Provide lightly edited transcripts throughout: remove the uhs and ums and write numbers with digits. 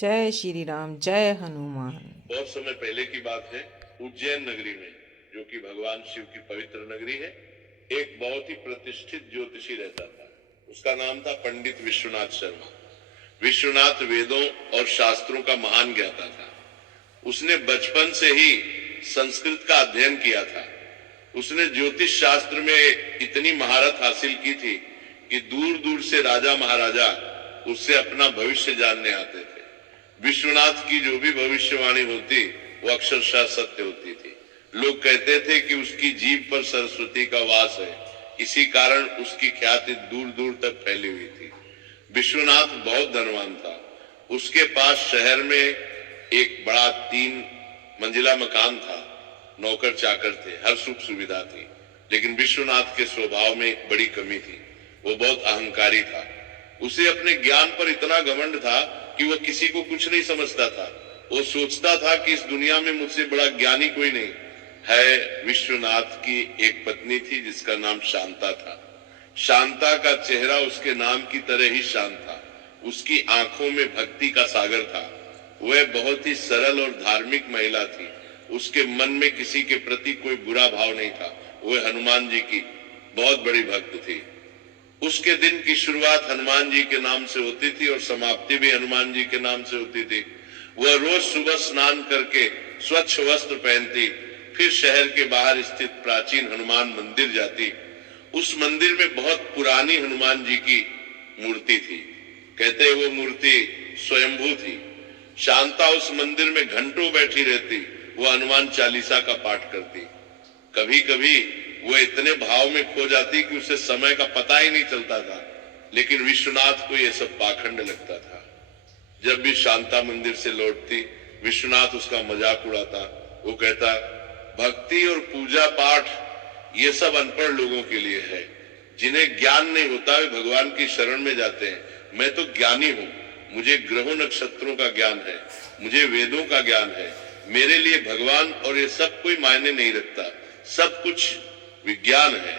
जय श्री राम, जय हनुमान। बहुत समय पहले की बात है। उज्जैन नगरी में, जो कि भगवान शिव की पवित्र नगरी है, एक बहुत ही प्रतिष्ठित ज्योतिषी रहता था। उसका नाम था पंडित विश्वनाथ शर्मा। विश्वनाथ वेदों और शास्त्रों का महान ज्ञाता था। उसने बचपन से ही संस्कृत का अध्ययन किया था। उसने ज्योतिष शास्त्र में इतनी महारत हासिल की थी कि दूर दूर से राजा महाराजा उससे अपना भविष्य जानने आते थे। विश्वनाथ की जो भी भविष्यवाणी होती वो अक्षरशः सत्य होती थी। लोग कहते थे कि उसकी जीभ पर सरस्वती का वास है, इसी कारण उसकी ख्याति दूर दूर तक फैली हुई थी। विश्वनाथ बहुत धनवान था। उसके पास शहर में एक बड़ा 3 मंजिला मकान था। नौकर चाकर थे, हर सुख सुविधा थी। लेकिन विश्वनाथ के स्वभाव में बड़ी कमी थी। वो बहुत अहंकारी था। उसे अपने ज्ञान पर इतना घमंड था कि वो किसी को कुछ नहीं समझता था। वो सोचता था कि इस दुनिया में मुझसे बड़ा ज्ञानी कोई नहीं है। विश्वनाथ की एक पत्नी थी जिसका नाम शांता था। शांता का चेहरा उसके नाम की तरह ही शांत था। उसकी आंखों में भक्ति का सागर था। वह बहुत ही सरल और धार्मिक महिला थी। उसके मन में किसी के प्रति कोई बुरा भाव नहीं था। वह हनुमान जी की बहुत बड़ी भक्त थी। उसके दिन की शुरुआत हनुमान जी के नाम से होती थी और समाप्ति भी हनुमान जी के नाम से होती थी। वह रोज सुबह स्नान करके स्वच्छ वस्त्र पहनती, फिर शहर के बाहर स्थित प्राचीन हनुमान मंदिर जाती। उस मंदिर में बहुत पुरानी हनुमान जी की मूर्ति थी। कहते वो मूर्ति स्वयंभू थी। शांता उस मंदिर में घंटों बैठी रहती। वह हनुमान चालीसा का पाठ करती। कभी कभी वो इतने भाव में खो जाती कि उसे समय का पता ही नहीं चलता था। लेकिन विश्वनाथ को यह सब पाखंड लगता था। जब भी शांता मंदिर से लौटती, विश्वनाथ उसका मजाक उड़ाता। वो कहता, भक्ति और पूजा पाठ ये सब अनपढ़ लोगों के लिए है। जिन्हें ज्ञान नहीं होता वे भगवान की शरण में जाते हैं। मैं तो ज्ञानी हूं। मुझे ग्रहों नक्षत्रों का ज्ञान है, मुझे वेदों का ज्ञान है। मेरे लिए भगवान और ये सब कोई मायने नहीं रखता। सब कुछ विज्ञान है।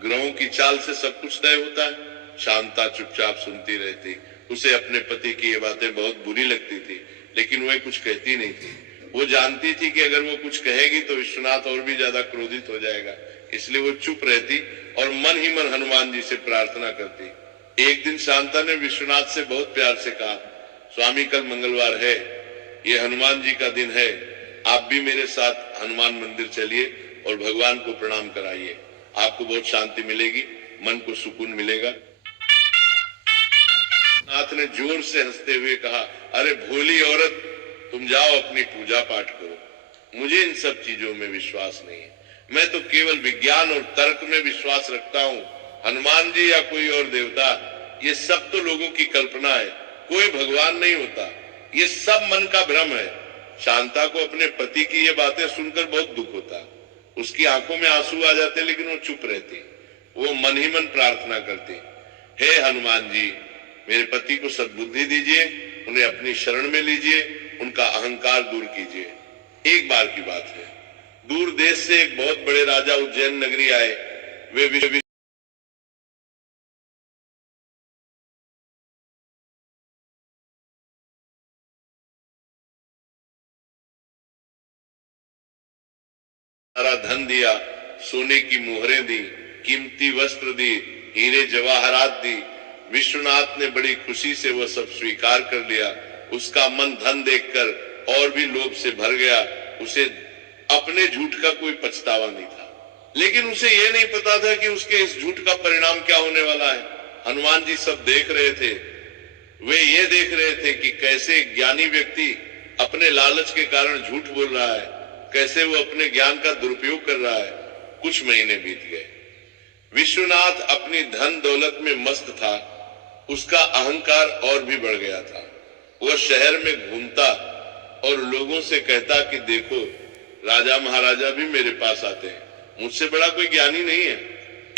ग्रहों की चाल से सब कुछ तय होता है। शांता चुपचाप सुनती रहती। उसे अपने पति की ये बातें बहुत बुरी लगती थी, लेकिन वह कुछ कहती नहीं थी। वो जानती थी कि अगर वो कुछ कहेगी तो विश्वनाथ और भी ज्यादा क्रोधित हो जाएगा। इसलिए वो चुप रहती और मन ही मन हनुमान जी से प्रार्थना करती। एक दिन शांता ने विश्वनाथ से बहुत प्यार से कहा, स्वामी कल मंगलवार है, ये हनुमान जी का दिन है। आप भी मेरे साथ हनुमान मंदिर चलिए और भगवान को प्रणाम कराइए। आपको बहुत शांति मिलेगी, मन को सुकून मिलेगा। नाथ ने जोर से हंसते हुए कहा, अरे भोली औरत, तुम जाओ अपनी पूजा पाठ करो। मुझे इन सब चीजों में विश्वास नहीं है। मैं तो केवल विज्ञान और तर्क में विश्वास रखता हूँ। हनुमान जी या कोई और देवता, ये सब तो लोगों की कल्पना है। कोई भगवान नहीं होता। ये सब मन का भ्रम है। शांता को अपने पति की ये बातें सुनकर बहुत दुख होता। उसकी आंखों में आंसू आ जाते, लेकिन वो चुप रहती। वो मन ही मन प्रार्थना करती, हे हनुमान जी, मेरे पति को सद्बुद्धि दीजिए, उन्हें अपनी शरण में लीजिए, उनका अहंकार दूर कीजिए। एक बार की बात है, दूर देश से एक बहुत बड़े राजा उज्जैन नगरी आए। वे सारा धन दिया, सोने की मोहरें दी, कीमती वस्त्र दी, हीरे जवाहरात दी। विश्वनाथ ने बड़ी खुशी से वह सब स्वीकार कर लिया। उसका मन धन देखकर और भी लोभ से भर गया। उसे अपने झूठ का कोई पछतावा नहीं था। लेकिन उसे यह नहीं पता था कि उसके इस झूठ का परिणाम क्या होने वाला है। हनुमान जी सब देख रहे थे। वे ये देख रहे थे कि कैसे एक ज्ञानी व्यक्ति अपने लालच के कारण झूठ बोल रहा है, कैसे वो अपने ज्ञान का दुरुपयोग कर रहा है। कुछ महीने बीत गए। विश्वनाथ अपनी धन दौलत में मस्त था। उसका अहंकार और भी बढ़ गया था। वह शहर में घूमता और लोगों से कहता कि देखो, राजा महाराजा भी मेरे पास आते हैं, मुझसे बड़ा कोई ज्ञानी नहीं है।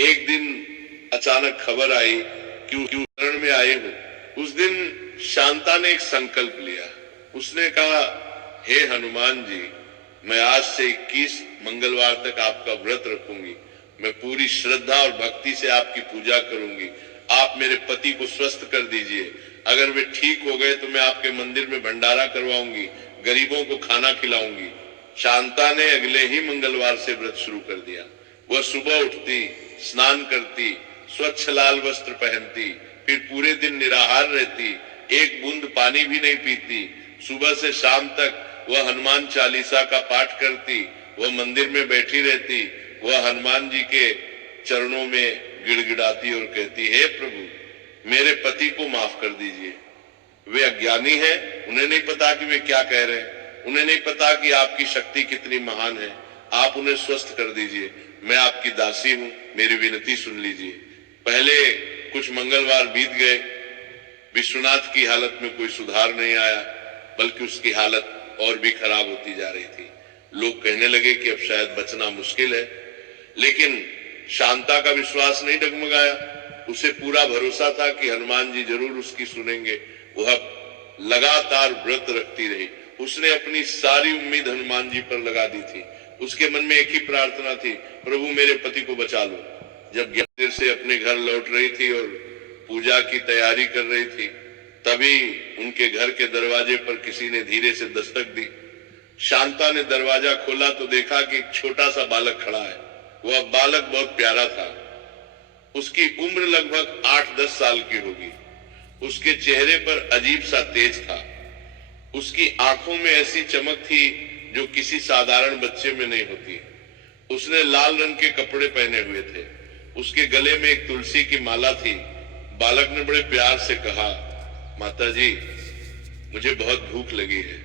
एक दिन अचानक खबर आई कि शरण में आए हो। उस दिन शांता ने एक संकल्प लिया। उसने कहा, हे हनुमान जी, मैं आज से 21 मंगलवार तक आपका व्रत रखूंगी। मैं पूरी श्रद्धा और भक्ति से आपकी पूजा करूंगी। आप मेरे पति को स्वस्थ कर दीजिए। अगर वे ठीक हो गए तो मैं आपके मंदिर में भंडारा करवाऊंगी, गरीबों को खाना खिलाऊंगी। शांता ने अगले ही मंगलवार से व्रत शुरू कर दिया। वह सुबह उठती, स्नान करती, स्वच्छ लाल वस्त्र पहनती, फिर पूरे दिन निराहार रहती, एक बूंद पानी भी नहीं पीती। सुबह से शाम तक वह हनुमान चालीसा का पाठ करती, वह मंदिर में बैठी रहती, वह हनुमान जी के चरणों में गिड़गिड़ाती और कहती, हे प्रभु, मेरे पति को माफ कर दीजिए। वे अज्ञानी हैं, उन्हें नहीं पता कि वे क्या कह रहे हैं, उन्हें नहीं पता कि आपकी शक्ति कितनी महान है। आप उन्हें स्वस्थ कर दीजिए, मैं आपकी दासी हूं, मेरी विनती सुन लीजिए। पहले कुछ मंगलवार बीत गए, विश्वनाथ की हालत में कोई सुधार नहीं आया, बल्कि उसकी हालत और भी खराब होती जा रही थी। लोग कहने लगे कि अब शायद बचना मुश्किल है, लेकिन शांता का विश्वास नहीं डगमगाया। उसे पूरा भरोसा था कि हनुमान जी जरूर उसकी सुनेंगे। वह लगातार व्रत रखती रही। उसने अपनी सारी उम्मीद हनुमान जी पर लगा दी थी। उसके मन में एक ही प्रार्थना थी, प्रभु मेरे पति को बचा लो। जब मंदिर से अपने घर लौट रही थी और पूजा की तैयारी कर रही थी, तभी उनके घर के दरवाजे पर किसी ने धीरे से दस्तक दी। शांता ने दरवाजा खोला तो देखा कि एक छोटा सा बालक खड़ा है। वह बालक बहुत प्यारा था। उसकी उम्र लगभग 8-10 साल की होगी। उसके चेहरे पर अजीब सा तेज था। उसकी आंखों में ऐसी चमक थी जो किसी साधारण बच्चे में नहीं होती। उसने लाल रंग के कपड़े पहने हुए थे। उसके गले में एक तुलसी की माला थी। बालक ने बड़े प्यार से कहा, माता जी, मुझे बहुत भूख लगी है,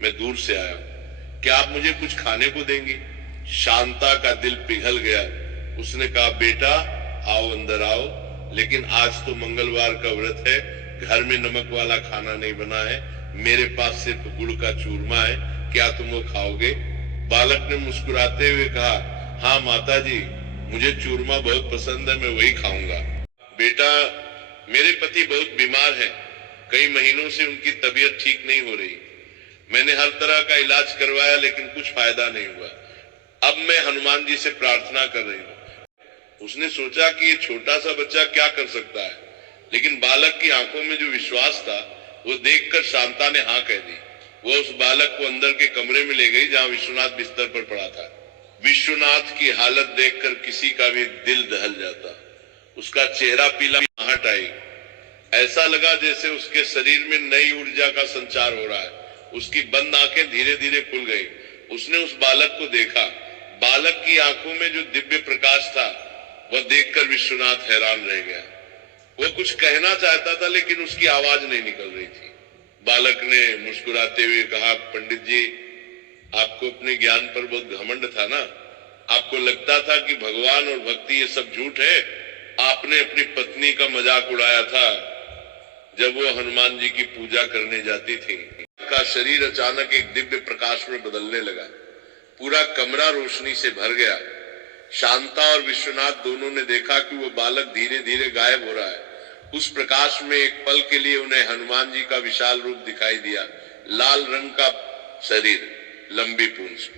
मैं दूर से आया हूं, क्या आप मुझे कुछ खाने को देंगी? शांता का दिल पिघल गया। उसने कहा, बेटा आओ, अंदर आओ, लेकिन आज तो मंगलवार का व्रत है, घर में नमक वाला खाना नहीं बना है, मेरे पास सिर्फ गुड़ का चूरमा है, क्या तुम वो खाओगे? बालक ने मुस्कुराते हुए कहा, हाँ माता जी, मुझे चूरमा बहुत पसंद है, मैं वही खाऊंगा। बेटा, मेरे पति बहुत बीमार हैं, कई महीनों से उनकी तबीयत ठीक नहीं हो रही। मैंने हर तरह का इलाज करवाया लेकिन कुछ फायदा नहीं हुआ। अब मैं हनुमान जी से प्रार्थना कर रही हूँ। उसने सोचा कि ये छोटा सा बच्चा क्या कर सकता है, लेकिन बालक की आंखों में जो विश्वास था वो देखकर शांता ने हाँ कह दी। वो उस बालक को अंदर के कमरे में ले गई जहां विश्वनाथ बिस्तर पर पड़ा था। विश्वनाथ की हालत देखकर किसी का भी दिल दहल जाता। उसका चेहरा पीला, आहट आई। ऐसा लगा जैसे उसके शरीर में नई ऊर्जा का संचार हो रहा है। उसकी बंद आंखें धीरे धीरे खुल गई। उसने उस बालक को देखा। बालक की आंखों में जो दिव्य प्रकाश था वह देखकर विश्वनाथ हैरान रह गया। वो कुछ कहना चाहता था लेकिन उसकी आवाज नहीं निकल रही थी। बालक ने मुस्कुराते हुए कहा, पंडित जी, आपको अपने ज्ञान पर बहुत घमंड था ना? आपको लगता था कि भगवान और भक्ति ये सब झूठ है? आपने अपनी पत्नी का मजाक उड़ाया था जब वो हनुमान जी की पूजा करने जाती थी। का शरीर अचानक एक दिव्य प्रकाश में बदलने लगा। पूरा कमरा रोशनी से भर गया। शांता और विश्वनाथ दोनों ने देखा कि वो बालक धीरे धीरे गायब हो रहा है। उस प्रकाश में एक पल के लिए उन्हें हनुमान जी का विशाल रूप दिखाई दिया। लाल रंग का शरीर, लंबी पूंछ।